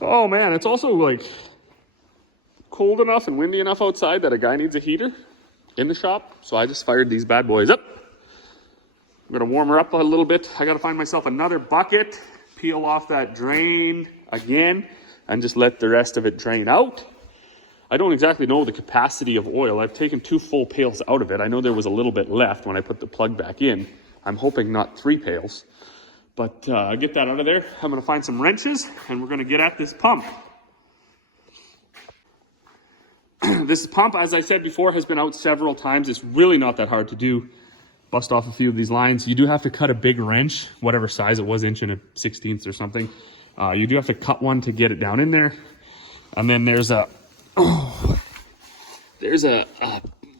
Oh man, it's also like cold enough and windy enough outside that a guy needs a heater in the shop. So I just fired these bad boys up. I'm gonna warm her up a little bit. I gotta find myself another bucket, peel off that drain again, and just let the rest of it drain out. I don't exactly know the capacity of oil. I've taken 2 full pails out of it. I know there was a little bit left when I put the plug back in. I'm hoping not 3 pails. But get that out of there. I'm gonna find some wrenches and we're gonna get at this pump. This pump, as I said before, has been out several times. It's really not that hard to do. Bust off a few of these lines. You do have to cut a big wrench, whatever size it was, 1/16 or something. You do have to cut one to get it down in there. And then there's a,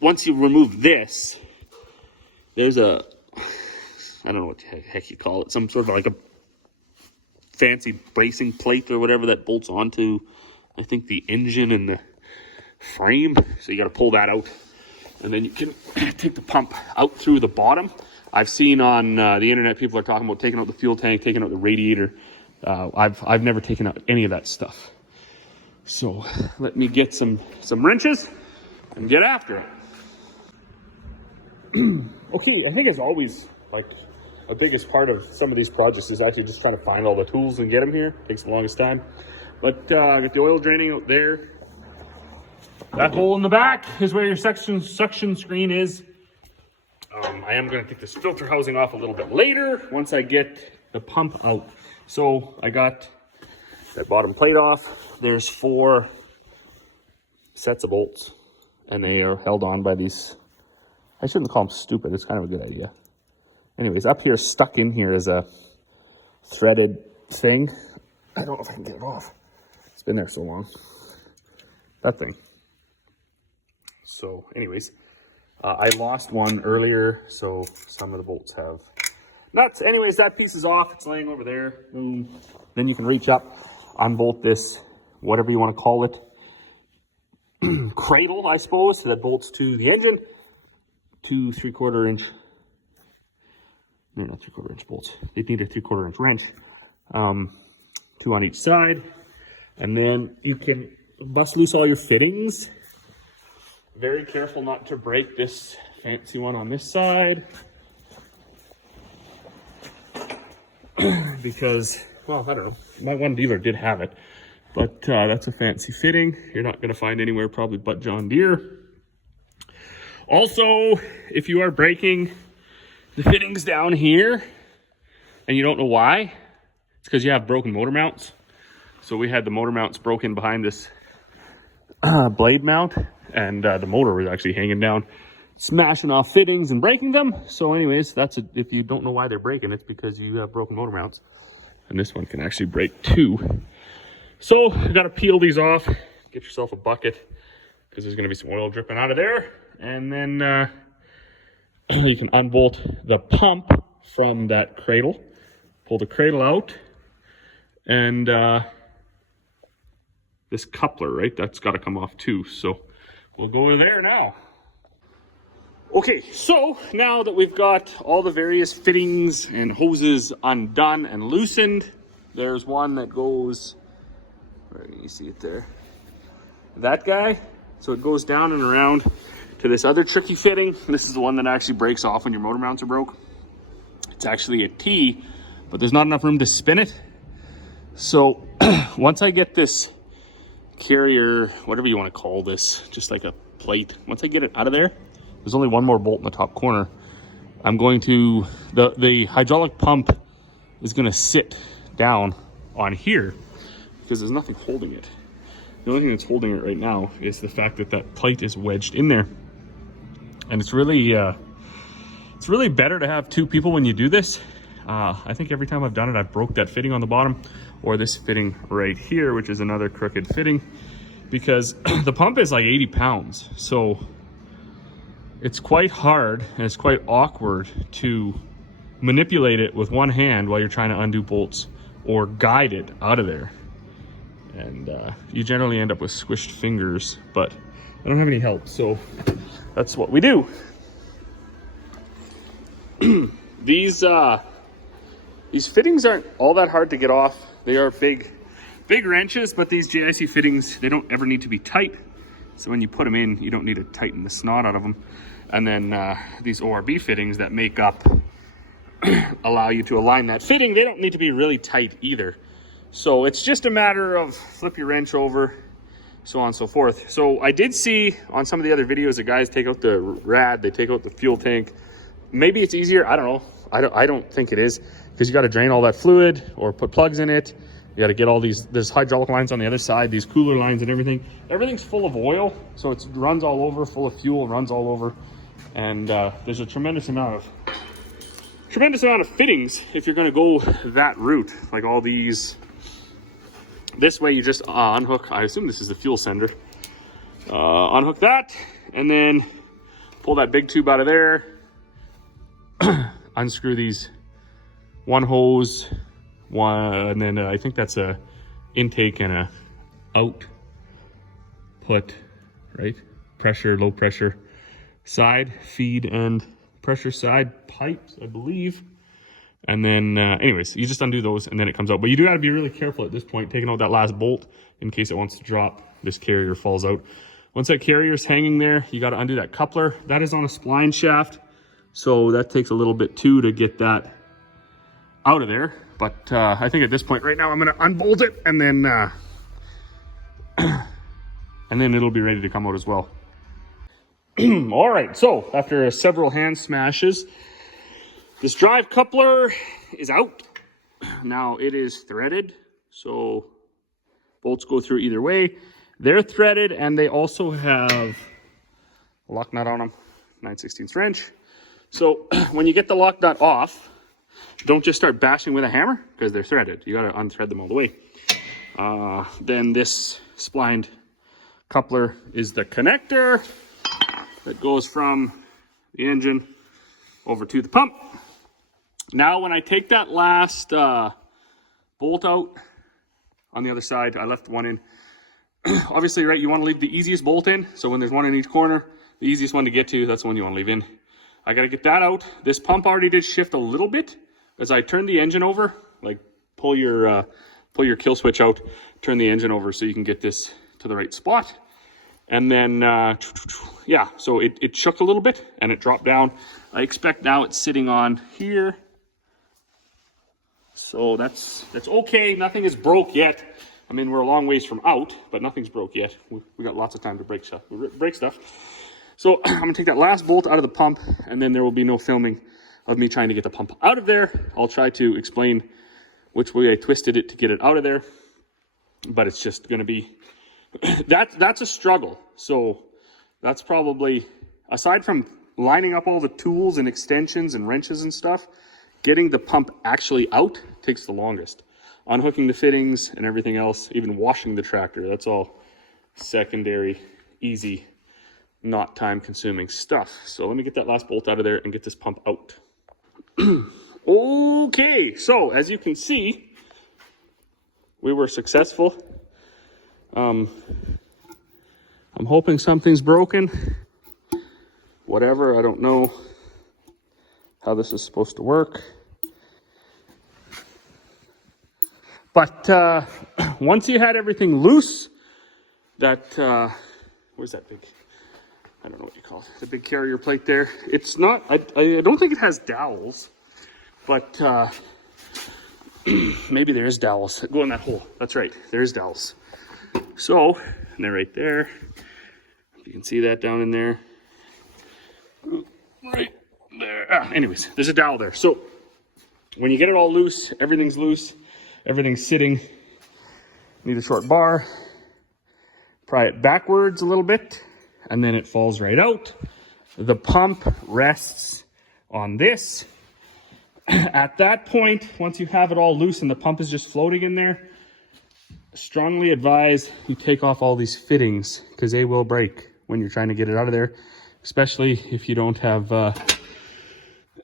once you remove this, there's a, I don't know what the heck you call it, some sort of like a fancy bracing plate or whatever that bolts onto, I think, the engine and the frame. So you got to pull that out, and then you can take the pump out through the bottom. I've seen on the internet people are talking about taking out the fuel tank, taking out the radiator. I've never taken out any of that stuff. So let me get some wrenches and get after it. Okay, I think as always, like, the biggest part of some of these projects is actually just trying to find all the tools and get them here. Takes the longest time. But get the oil draining out there. That hole in the back is where your suction screen is. I am going to take this filter housing off a little bit later once I get the pump out. So I got that bottom plate off. There's 4 sets of bolts, and they are held on by these. I shouldn't call them stupid. It's kind of a good idea. Anyways, up here, stuck in here, is a threaded thing. I don't know if I can get it off. It's been there so long. That thing. So anyways, I lost one earlier, so some of the bolts have nuts. Anyways, that piece is off. It's laying over there. Boom. Then you can reach up, unbolt this, whatever you want to call it, cradle, I suppose, that bolts to the engine. 2 3/4 inch. No, not 3/4 inch bolts. They need a 3/4 inch wrench. 2 on each side. And then you can bust loose all your fittings. Very careful not to break this fancy one on this side. Because, well, I don't know. My one dealer did have it. But that's a fancy fitting. You're not going to find anywhere probably but John Deere. Also, if you are breaking the fittings down here and you don't know why, it's because you have broken motor mounts. So we had the motor mounts broken behind this blade mount, and the motor was actually hanging down, smashing off fittings and breaking them. So anyways, if you don't know why they're breaking, it's because you have broken motor mounts. And this one can actually break too. So you got to peel these off, get yourself a bucket, because there's going to be some oil dripping out of there. And then you can unbolt the pump from that cradle, pull the cradle out, and this coupler, right, that's got to come off too. So we'll go there now. Okay, so now that we've got all the various fittings and hoses undone and loosened, there's one that goes, where can you see it there? That guy. So it goes down and around to this other tricky fitting. This is the one that actually breaks off when your motor mounts are broke. It's actually a T, but there's not enough room to spin it. So once I get this carrier, whatever you want to call this, just like a plate, once I get it out of there, there's only one more bolt in the top corner. I'm going to, the hydraulic pump is going to sit down on here because there's nothing holding it. The only thing that's holding it right now is the fact that that plate is wedged in there. And it's really better to have 2 people when you do this. I think every time I've done it, I've broke that fitting on the bottom, or this fitting right here, which is another crooked fitting, because the pump is like 80 pounds. So it's quite hard and it's quite awkward to manipulate it with one hand while you're trying to undo bolts or guide it out of there. And you generally end up with squished fingers, but I don't have any help, so that's what we do. These fittings aren't all that hard to get off. They are big big wrenches, but these JIC fittings, they don't ever need to be tight. So when you put them in, you don't need to tighten the snot out of them. And then these ORB fittings that make up, allow you to align that fitting, they don't need to be really tight either. So it's just a matter of flip your wrench over, so on and so forth. So I did see on some of the other videos that guys take out the rad, they take out the fuel tank. Maybe it's easier, I don't know. I don't think it is, because you got to drain all that fluid or put plugs in it. You got to get all there's hydraulic lines on the other side, these cooler lines and everything. Everything's full of oil, so it runs all over, full of fuel, runs all over. And there's a tremendous amount of fittings if you're going to go that route. Like all these, this way you just unhook, I assume this is the fuel sender. Unhook that, and then pull that big tube out of there. Unscrew these one hose, and then I think that's a intake and a output, right? Pressure, low pressure side, feed and pressure side pipes, I believe. And then anyways, you just undo those and then it comes out. But you do got to be really careful at this point, taking out that last bolt in case it wants to drop. This carrier falls out. Once that carrier is hanging there, you got to undo that coupler. That is on a spline shaft, so that takes a little bit too to get that out of there. But I think at this point right now I'm going to unbolt it, and then it'll be ready to come out as well. All right, so after several hand smashes, this drive coupler is out. Now it is threaded, so bolts go through either way. They're threaded, and they also have a lock nut on them, 9/16 wrench. So when you get the lock nut off, don't just start bashing with a hammer, because they're threaded. You got to unthread them all the way. Then this splined coupler is the connector that goes from the engine over to the pump. Now when I take that last bolt out on the other side, I left one in. Obviously, right, you want to leave the easiest bolt in. So when there's one in each corner, the easiest one to get to, that's the one you want to leave in. I got to get that out. This pump already did shift a little bit as I turned the engine over. Like pull your kill switch out, turn the engine over so you can get this to the right spot. And then, yeah, so it shook a little bit and it dropped down. I expect now it's sitting on here. So that's okay. Nothing is broke yet. I mean, we're a long ways from out, but nothing's broke yet. We got lots of time to break stuff. So I'm gonna take that last bolt out of the pump, and then there will be no filming of me trying to get the pump out of there. I'll try to explain which way I twisted it to get it out of there, but it's just gonna be, that's a struggle. So that's probably, aside from lining up all the tools and extensions and wrenches and stuff, getting the pump actually out takes the longest. Unhooking the fittings and everything else, even washing the tractor, that's all secondary, easy, not time consuming stuff. So let me get that last bolt out of there and get this pump out. Okay, so as you can see, we were successful. I'm hoping something's broken. Whatever, I don't know how this is supposed to work. But once you had everything loose, that, where's that big, I don't know what you call it, the big carrier plate there. It's not, I don't think it has dowels, but maybe there is dowels. Go in that hole. That's right, there's dowels. So, and they're right there. You can see that down in there. Right there. Anyways, there's a dowel there. So when you get it all loose, everything's loose. Everything's sitting. Need a short bar. Pry it backwards a little bit, and then it falls right out. The pump rests on this. At that point, once you have it all loose and the pump is just floating in there, strongly advise you take off all these fittings, because they will break when you're trying to get it out of there, especially if you don't have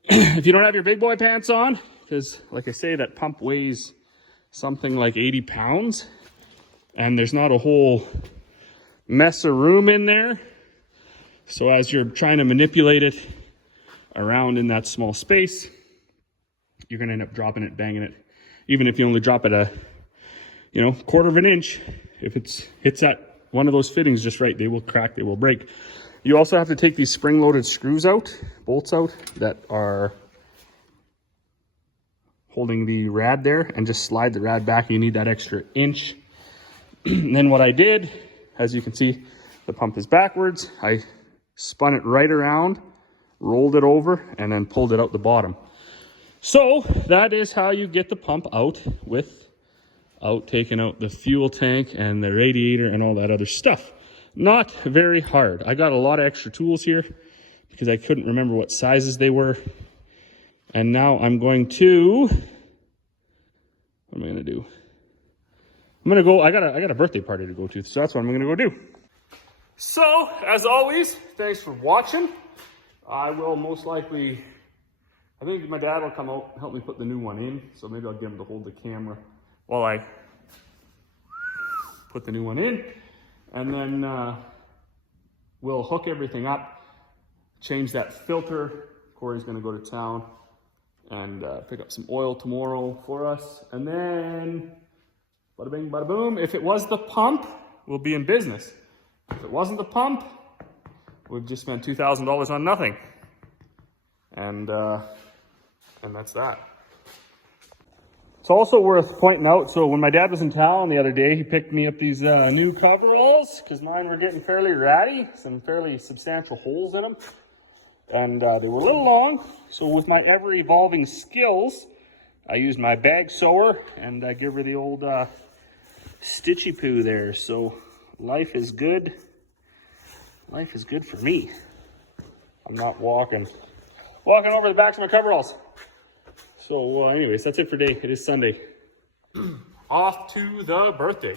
your big boy pants on, because like I say, that pump weighs something like 80 pounds, and there's not a whole mess of room in there. So as you're trying to manipulate it around in that small space, you're gonna end up dropping it, banging it. Even if you only drop it you know, 1/4 of an inch. If it hits that one of those fittings just right, they will crack, they will break. You also have to take these spring-loaded screws out, bolts out, that are holding the rad there, and just slide the rad back. You need that extra inch. And then what I did, as you can see, the pump is backwards. I spun it right around, rolled it over, and then pulled it out the bottom. So that is how you get the pump out without taking out the fuel tank and the radiator and all that other stuff. Not very hard. I got a lot of extra tools here because I couldn't remember what sizes they were. And now I'm going to, what am I going to do? I'm going to go, I got a birthday party to go to, so that's what I'm going to go do. So, as always, thanks for watching. I will most likely, I think my dad will come out and help me put the new one in, so maybe I'll get him to hold the camera while I put the new one in. And then we'll hook everything up, change that filter. Corey's going to go to town and pick up some oil tomorrow for us. And then, bada bing, bada boom. If it was the pump, we'll be in business. If it wasn't the pump, we've just spent $2,000 on nothing. And that's that. It's also worth pointing out, so when my dad was in town the other day, he picked me up these new coveralls, because mine were getting fairly ratty, some fairly substantial holes in them. And they were a little long, so with my ever-evolving skills, I used my bag sewer and I give her the old stitchy poo there. So life is good. Life is good for me. I'm not walking over the backs of my coveralls. So anyways, that's it for today. It is Sunday. Off to the birthday.